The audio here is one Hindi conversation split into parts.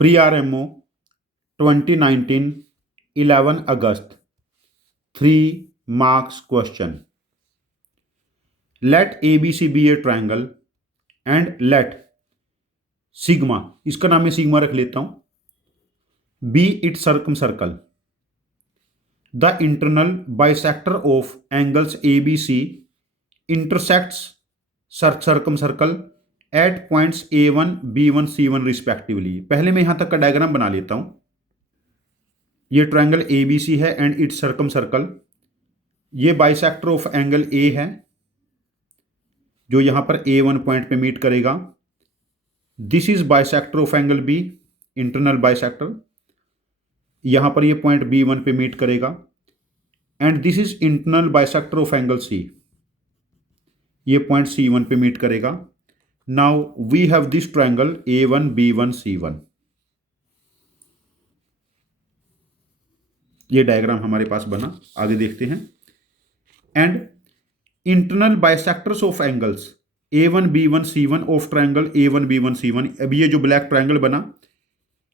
Pre RMO 2019 11 August 3 marks question. Let ABC be a triangle and let sigma, इसका नाम मैं सिग्मा रख लेता हूं, be its circumcircle. The internal bisector of angles ABC intersects circumcircle at points A1, B1, C1 respectively. पहले मैं यहां तक का डायग्राम बना लेता हूं. ये ट्रायंगल ABC है एंड इट्स सर्कम ये बाइसेक्टर ऑफ एंगल A है जो यहां पर A1 पॉइंट पे मीट करेगा. This is bisector of angle B, internal bisector. यहां पर ये पॉइंट B1 पे मीट करेगा and this is internal bisector of angle C. ये पॉइंट C1 पे मीट करेगा. Now we have this triangle A1, B1, C1. ये डायग्राम हमारे पास बना. आगे देखते हैं. And internal bisectors of angles A1, B1, C1 of triangle A1, B1, C1. अब ये जो ब्लैक ट्रायंगल बना,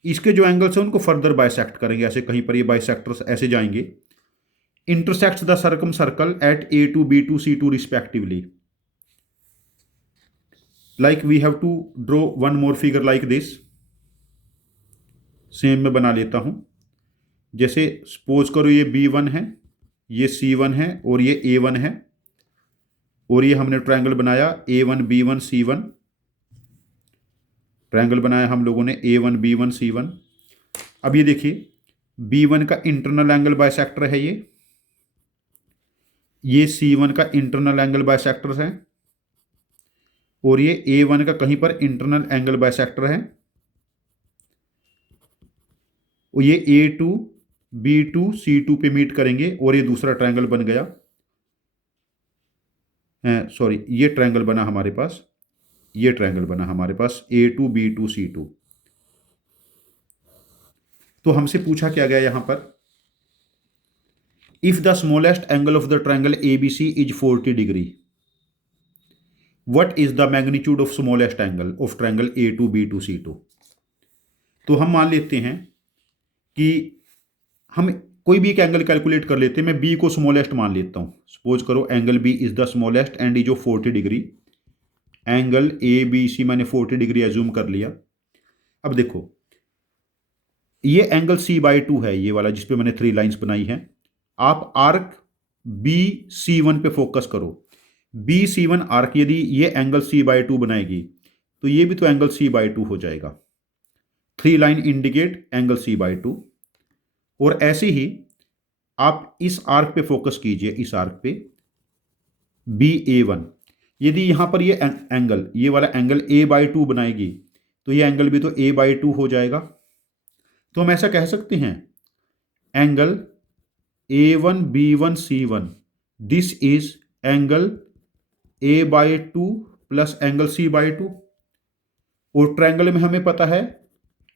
इसके जो एंगल्स हैं उनको फर्दर बाइसेक्ट करेंगे. ऐसे कहीं पर ये बाइसेक्टर्स ऐसे जाएंगे. Intersects the circumcircle at A2, B2, C2 respectively. Like we have to draw one more figure like this. Same मैं बना लेता हूं. जैसे सपोज करो ये B1 है, ये C1 है और ये A1 है और ये हमने ट्रायंगल बनाया A1, B1, C1. ट्रायंगल बनाया हम लोगों ने A1, B1, C1. अब ये देखिए B1 का इंटरनल एंगल बाइसेक्टर है ये C1 का इंटरनल एंगल बाइसेक्टर है और ये A1 का कहीं पर इंटरनल एंगल बाइसेक्टर है और ये A2, B2, C2 पे मीट करेंगे और ये दूसरा ट्रायंगल बन गया. सॉरी, ये ट्रायंगल बना हमारे पास, ये ट्रायंगल बना हमारे पास A2, B2, C2. तो हमसे पूछा क्या गया यहां पर, if the smallest angle of the triangle ABC is 40 degree, what is the magnitude of smallest angle of triangle A2, B2, C2. तो हम मान लेते हैं कि हम कोई भी एक एंगल कैलकुलेट कर लेते हैं. मैं B को स्मॉलेस्ट मान लेता हूं. सपोज करो angle B is the smallest and is of 40 degree. Angle ABC मैंने 40 डिग्री एज्यूम कर लिया. अब देखो ये एंगल C/2 है, ये वाला जिसपे मैंने 3 लाइंस बनाई हैं. आप आर्क BC1 पे फोकस करो. BC1 आर्क यदि ये एंगल C/2 बनाएगी तो ये भी तो एंगल C/2 हो जाएगा. 3 लाइन इंडिकेट एंगल C/2. और ऐसे ही आप इस आर्क पे फोकस कीजिए, इस आर्क पे BA1. यदि यहां पर ये एंगल, ये वाला एंगल A/2 बनाएगी तो ये एंगल भी तो A/2 हो जाएगा. तो हम ऐसा कह सकते हैं angle A1, B1, C1 this is angle A/2 plus angle C/2. और ट्रायंगल में हमें पता है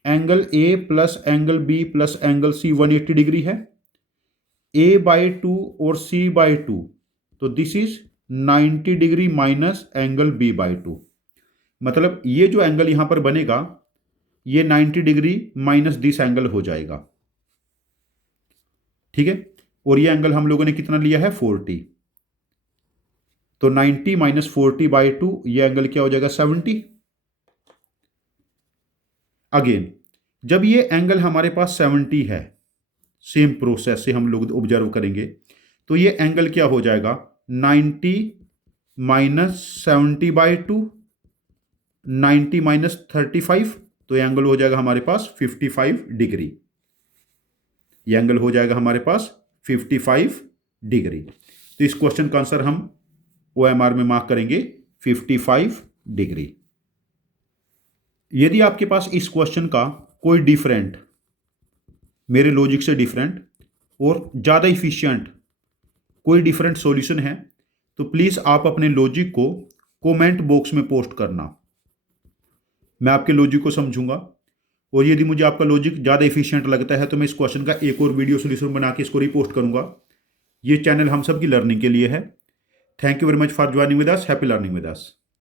angle A plus angle B plus angle C 180 degree है. A/2 और C/2 तो this is 90 degree minus angle B/2. मतलब ये जो एंगल यहां पर बनेगा ये 90 डिग्री माइनस दिस एंगल हो जाएगा. ठीक है. और ये एंगल हम लोगों ने कितना लिया है 40. तो 90 माइनस 40/2 ये एंगल क्या हो जाएगा 70. अगेन जब ये एंगल हमारे पास 70 है, सेम प्रोसेस से हम लोग ऑब्जर्व करेंगे तो ये एंगल क्या हो जाएगा 90 माइनस 70/2, 90 माइनस 35. तो ये एंगल हो जाएगा हमारे पास 55 डिग्री. ये एंगल हो जाएगा हमारे पास 55 डिग्री. तो इस क्वेश्चन का आंसर हम OMR में मार्क करेंगे 55 डिग्री. यदि आपके पास इस क्वेश्चन का कोई डिफरेंट, मेरे लॉजिक से डिफरेंट और ज़्यादा इफिशिएंट कोई डिफरेंट सॉल्यूशन है तो प्लीज़ आप अपने लॉजिक को कमेंट बॉक्स में पोस्ट करना. मैं आपके लॉजिक को समझूंगा और यदि मुझे आपका लॉजिक ज़्यादा इफिशिएंट लगता है तो मैं इस क्वेश्चन का एक और वीडियो सॉल्यूशन बना के इसको रिपोस्ट करूंगा. ये चैनल हम सब की लर्निंग के लिए है. Thank you very much for joining with us. Happy learning with us.